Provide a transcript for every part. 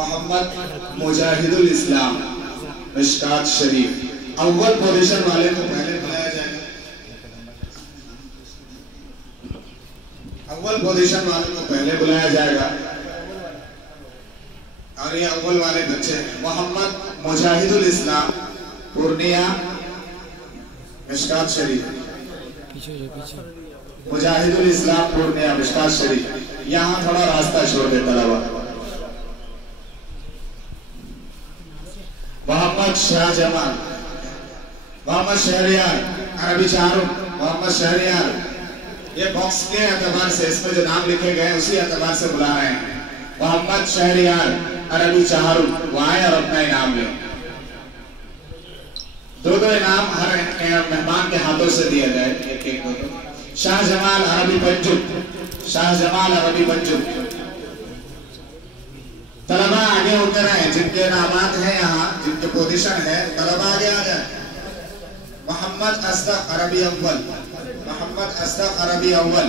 मोहम्मद मुजाहिदुल इस्लाम मिशकात शरीफ। अव्वल पोजीशन वाले को पहले बुलाया जाएगा। अव्वल पोजीशन वाले को पहले बुलाया जाएगा। और ये अव्वल वाले बच्चे मोहम्मद मुजाहिदुल इस्लाम पूर्णिया मिशकात शरीफ। मुजाहिदुल इस्लाम पूर्णिया मिशकात शरीफ। यहाँ थोड़ा रास्ता छोड़ दे तलबा। मोहम्मद शाहजमाल, मोहम्मद शहरियार, अरबी चारुम, मोहम्मद शहरियार। ये बॉक्स के एतबार से इसमें जो नाम लिखे गए उसी एतबार से बुला रहे हैं। मोहम्मद शहरियार, अरबी चारुम, वो आए और अपना इनाम ले। दो इनाम हर मेहमान के हाथों से दिया जाए, एक एक दो। शाहजमाल अरबी पंजुब, शाहजमाल अरबी पंजुब। तलबा आगे उतर आए, जिनके नामात हैं यहाँ, जिनके पोजीशन है, तलबा आगे आ जाए। मोहम्मद अस्दक अरबी अव्वल, मोहम्मद अस्दक अरबी अव्वल।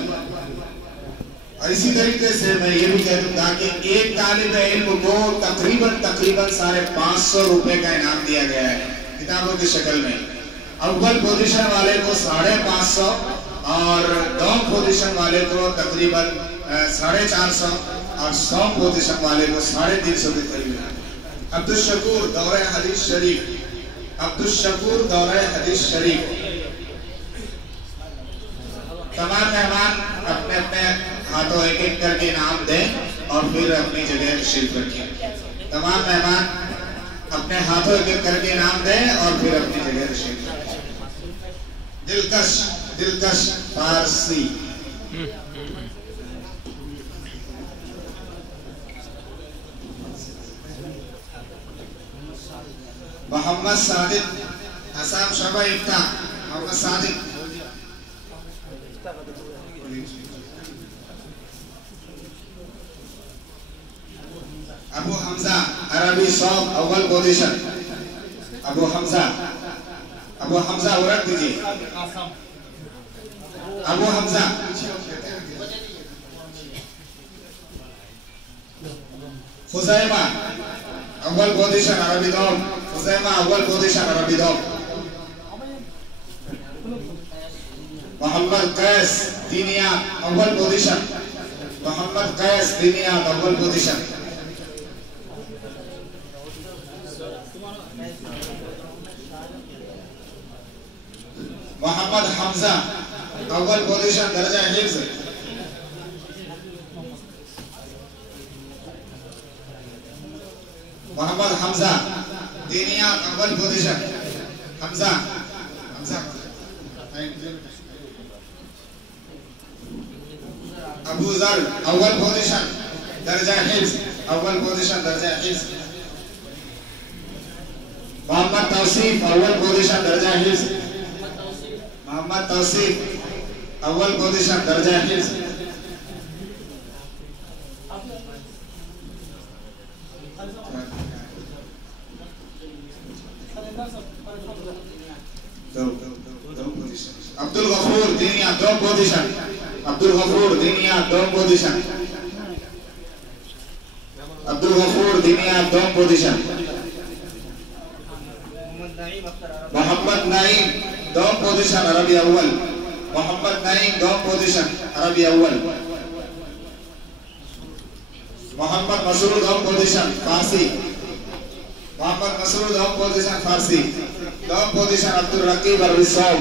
और इसी तरीके से मैं ये भी कह दूंगा कि एक तालिब इल्म को तकरीबन 550 रुपए का इनाम दिया गया है किताबों की शक्ल में। अव्वल पोजीशन वाले को 550 और दो पोजीशन वाले को तकरीबन 450 और 100 पोजीशन वाले को 350 के करीब। अब्दुल शकूर दौरे हदीस शरीफ, अब्दुल शकूर दौरे हदीस शरीफ। तमाम मेहमान अपने अपने हाथों एक एक करके इनाम दें और फिर अपनी जगह तशरीफ रखें। तमाम मेहमान अपने हाथों एक एक करके इनाम दें और फिर अपनी जगह तशरीफ रखें। दिलकश, दिलकश फारसी। मोहम्मद सादिक, आसाम शबा इफ्ता, मोहम्मद सादिक। अबू हमजा अरबी सौब अव्वल पोजीशन। अबू हमजा, अबू हमजा उरक दीजिए। अबू हमजा। खुज़ैमा अव्वल पोजीशन अरबी दोम, खुज़ैमा अव्वल पोजीशन अरबी दोम। मोहम्मद कैस दीनिया अव्वल पोजीशन, मोहम्मद कैस दीनिया अव्वल पोजीशन। मोहम्मद हमजा अव्वल पोजीशन दर्जा हिफ्ज़। मोहम्मद हमजा दीनिया अव्वल पोजीशन। हमजा, हमजा। अबू जर अव्वल पोजीशन दर्जा हिफ्ज़, अव्वल पोजीशन दर्जा हिफ्ज़। मोहम्मद तौसीफ अव्वल पोजीशन दर्जा हिफ्ज़, मोहम्मद तौसीफ अव्वल पोजीशन दर्जा हिफ्ज़। अब्दुल गफूर दीनिया दो पोजीशन, अब्दुल गफूर दीनिया दो पोजीशन, अब्दुल गफूर दीनिया दो पोजीशन। मोहम्मद नईम दो पोजीशन अरबी अव्वल, मोहम्मद नईम दो पोजीशन अरबी अव्वल। मोहम्मद मसरूद दो पोजीशन फारसी, मोहम्मद मसरूद दो पोजीशन फारसी। दो पोजीशन अब्दुल रकीब अरबी सौब,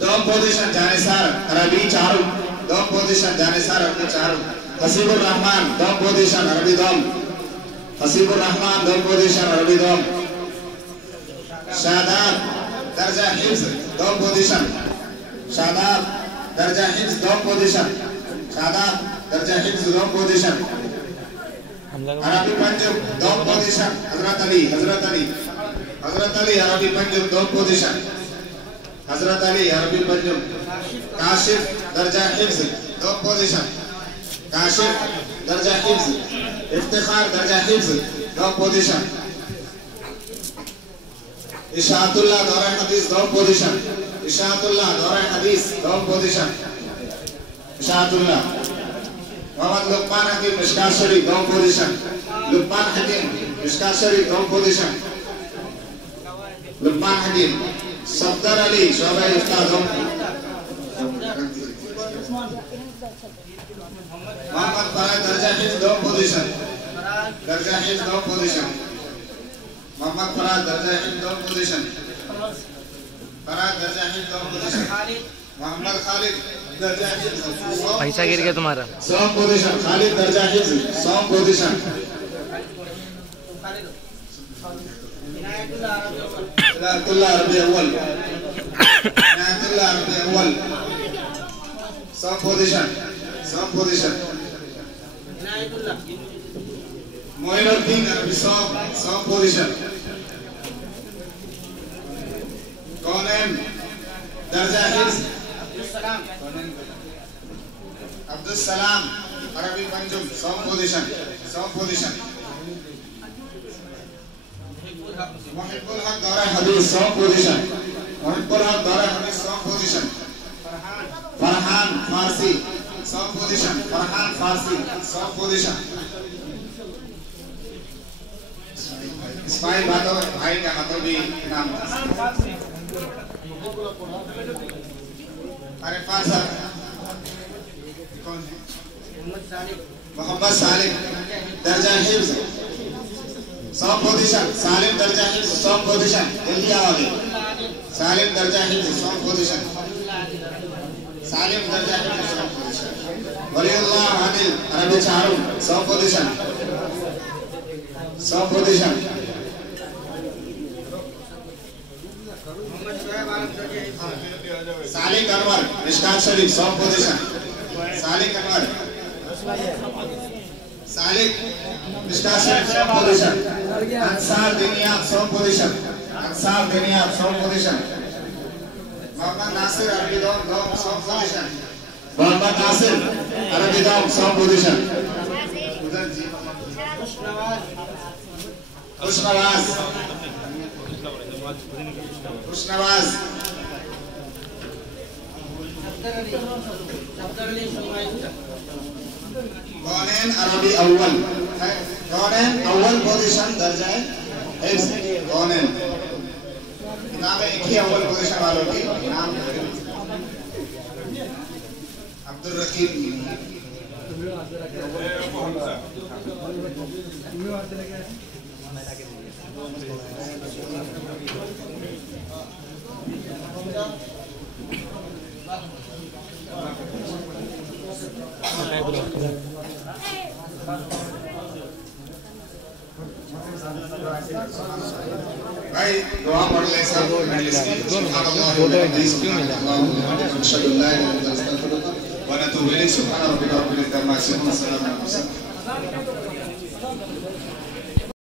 दो पोजीशन जानिसार अरबी चारुम, दो पोजीशन जानिसार अरबी चारुम। हसीबुर रहमान दो पोजीशन अरबी दोम, हसीबुर रहमान दो पोजीशन अरबी दोम। शादाब दर्जा हिफ्ज़ दो पोजीशन, शादाब दर्जा हिफ्ज़ दो पोजीशन, शादाब दर्जा हिफ्ज़ दो पोजीशन। अरबी पंजुब दो पोजीशन हजरत अली, हजरत अली, हजरत अली अरबी पंजुब दो पोजीशन, हजरत अली अरबी पंजुब। काशिफ दर्जा हिफ्ज़ दो पोजीशन, काशिफ दर्जा हिफ्ज़। इफ्तिखार दर्जा हिफ्ज़ दो पोजीशन। इशाअतुल्लाह दौरा हदीस दो पोजीशन, इशाअतुल्लाह दौरा हदीस दो पोजीशन। इशाअतुल्लाह मोहम्मद लुकमान हकीम मिशकात शरीफ डाउन पोजीशन लुकमान हकीम मिशकात शरीफ डाउन पोजीशन लुकमान हकीम सफदर अली शोबा इफ्ताह डाउन मोहम्मद फराज दर्जा हिफ्ज डाउन पोजीशन दर्जा हिफ्ज डाउन पोजीशन मोहम्मद फराज दर्जा हिफ्ज डाउन पोजीशन फराज दर्जा हिफ्ज डाउन पोजीशन मोहम्मद खालिद दर्जा हिफ्ज पैसा गिर गया तुम्हारा सॉन्ग पोजीशन खालिद दर्जा हिफ्ज सॉन्ग पोजीशन इनायतुल्लाह अरबी अव्वल इनायतुल्लाह अरबी अव्वल सॉन्ग पोजीशन इनायतुल्लाह मोइनुद्दीन अरबी सॉन्ग पोजीशन कौनैन दर्जा हिफ्ज अब्दुल सलाम अरबी मंजुम सॉन्ग पोजीशन मुहिब्बुल हक दौरा हदीस सॉन्ग पोजीशन मुहिब्बुल हक दौरा हदीस सॉन्ग पोजीशन फरहान फारसी सॉन्ग पोजीशन फरहान फारसी सॉन्ग पोजीशन इस्माइल भाई के हाथों भी नाम अरे फासर कौन है मोहम्मद सालिम दर्जा हिफ्ज सॉन्ग पोजीशन सालिम दर्जा हिफ्ज सॉन्ग पोजीशन जल्दी आओगे सालिम दर्जा हिफ्ज सॉन्ग पोजीशन सालिम दर्जा हिफ्ज सॉन्ग पोजीशन वलीउल्लाह आदिल अरबी चारू song position Salik Anwar Mishkat Sharif song position Salik Anwar Salik Mishkat Sharif song position अंसार दिनिया सॉन्ग पोजीशन मोहम्मद नासिर अरबी दौम सॉन्ग पोजीशन मोहम्मद नासिर अरबी दौम सॉन्ग पोजीशन खुशनवाज कौनैन अरबी अव्वल पोजीशन दर्जा हिफ्ज कौनैन नाम एक ही अव्वल पोजीशन वालों की नाम अब्दुल रकीब भाई दुआ पढ़ ले सब सुभान अल्लाह